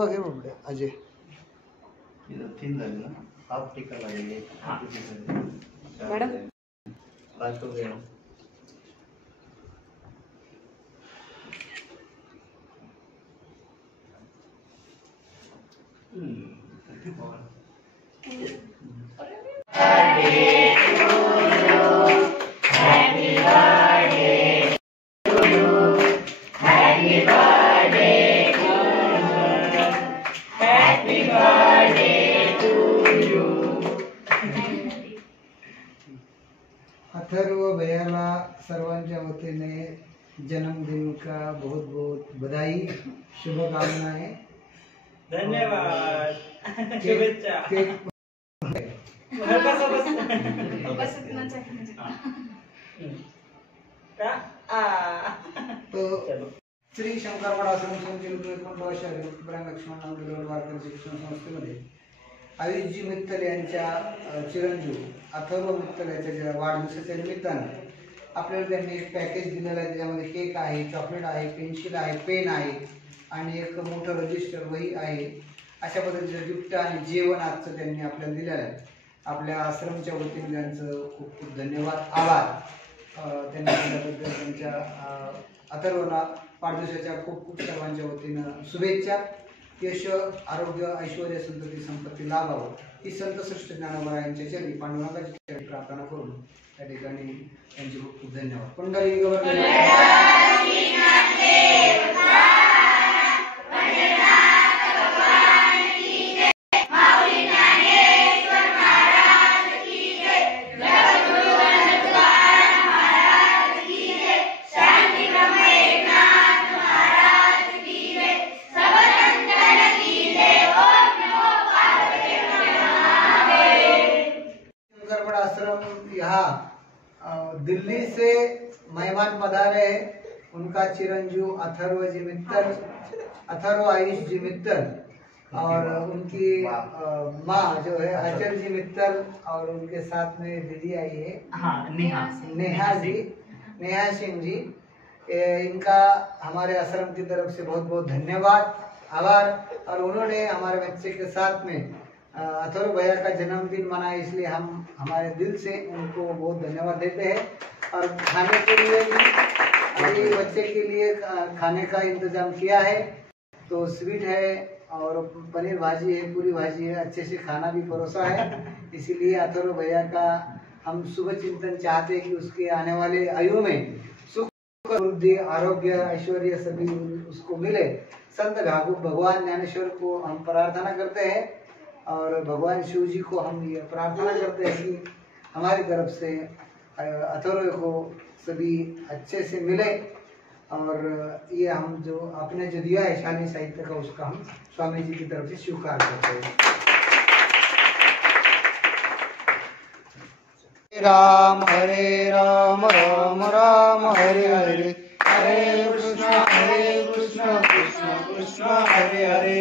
उभा घे बाबडे अजय. तीन झाले ना, हाफ टिका लागेल. मॅडम दाखव घ्या. अथर्व भैयाला सर्वांच्या वतीने जन्मदिन का बहुत बहुत बधाई, शुभकामनाएं, धन्यवाद, शुभेच्छा. तो श्री शंकरवाड आश्रम लक्ष्मण वारकरी शिक्षण संस्थेमध्ये आयुषजी मित्तल यांच्या चिरंजीव अथर्व मित्तल याच्या वाढदिवसाच्या निमित्तानं आपल्याला त्यांनी एक पॅकेज दिलेलं आहे. त्याच्यामध्ये केक आहे, चॉकलेट आहे, पेन्सिल आहे, पेन आहे आणि एक मोठं रजिस्टर वही आहे. अशा पद्धतीचं गिफ्ट आणि जेवण आजचं त्यांनी आपल्याला दिलेलं आहे. आपल्या आश्रमच्या वतीने त्यांचं खूप खूप धन्यवाद, आभार. त्यांनी दिल्याबद्दल त्यांच्या अथर्वला वाढदिवसाच्या खूप खूप सर्वांच्या वतीनं शुभेच्छा. यश, आरोग्य, ऐश्वर्य, संतती, संपत्ती लाभावं ही संत श्रेष्ठ ज्ञानोबा यांच्या चरणी पांडुरंगाची चरणी प्रार्थना करून त्या ठिकाणी त्यांचे खूप खूप धन्यवाद. पंढरी आश्रम यहाँ दिल्ली से मेहमान पधारे हैं. उनका चिरंजीव अथर्व जी मित्तल, अथर्व आयुष जी मित्तल और उनकी माँ जो है अचल जी मित्तल और उनके साथ में दीदी आई है नेहा सिंह जी. इनका हमारे आश्रम की तरफ से बहुत बहुत धन्यवाद, आभार. और उन्होंने हमारे बच्चे के साथ में अथर्व भैया का जन्मदिन मनाया, इसलिए हम हमारे दिल से उनको बहुत धन्यवाद देते हैं. और खाने के लिए भी अभी बच्चे के लिए खाने का इंतजाम किया है. तो स्वीट है और पनीर भाजी है, पूरी भाजी है, अच्छे से खाना भी परोसा है. इसीलिए अथर्व भैया का हम शुभ चिंतन चाहते हैं कि उसके आने वाले आयु में सुख, वृद्धि, आरोग्य, ऐश्वर्य सभी उसको मिले. संत भगवान ज्ञानेश्वर को हम प्रार्थना करते हैं और भगवान शिव जी को हम ये प्रार्थना करते हैं कि हमारी तरफ से अथर्व को सभी अच्छे से मिले. और ये हम जो आपने जो दिया है शाली साहित्य का, उसका हम स्वामी जी की तरफ से स्वीकार करते हैं. राम हरे राम, राम राम हरे हरे, हरे कृष्ण कृष्ण कृष्ण हरे हरे.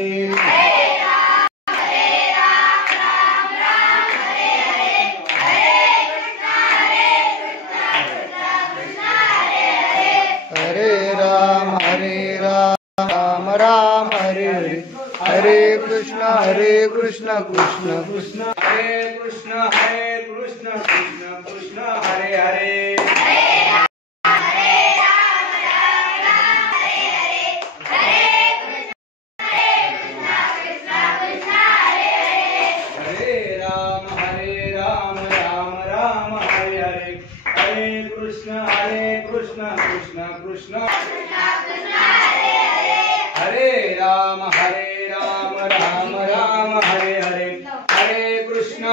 हरे कृष्ण कृष्ण कृष्ण हरे कृष्ण कृष्ण कृष्ण हरे हरे. कृष्ण कृष्ण हरे राम राम राम हरे हरे, हरे कृष्ण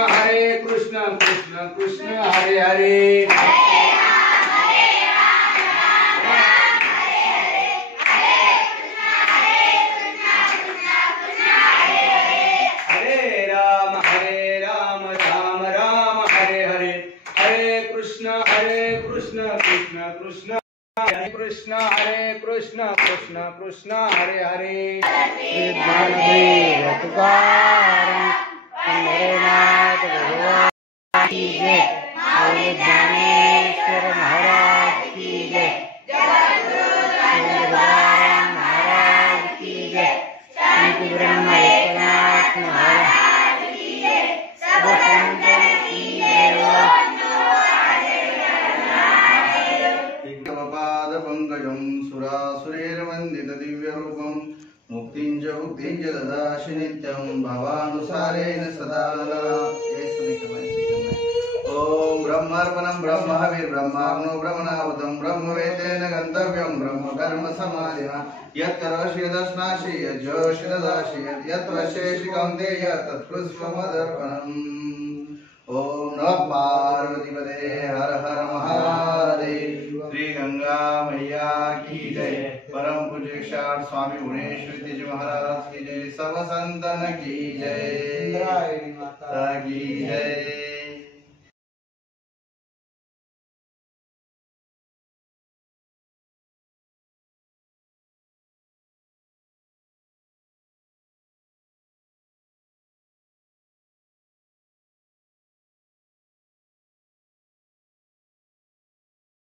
कृष्ण कृष्ण हरे हरे. कृष्ण कृष्ण हरे कृष्ण कृष्ण कृष्ण हरे हरे. ज्ञानेश्वर महाराज की जय, महाराज की जय, च मुक्तिं च ददासि नित्यं भावानुसारेण सदा ओम ब्रह्मार्पणं ब्रह्म हविर्ब्रह्माग्नो ब्रह्मणाहुतं ब्रह्मवेदेन गन्तव्यं ब्रह्म कर्म समाधिना यत्करोषि यदश्नासि यज्जोषि ददासि यत्वशेषि कौन्तेय तत्पुष्पमदर्पणम् ओम नमः पार्वतीपते हर हर महादेव श्री गंगा मैया की जय परम पूज्य क्षार स्वामी गुणेश्वर जी महाराज की जय सब संतन की जय इंद्रायणी माता की जय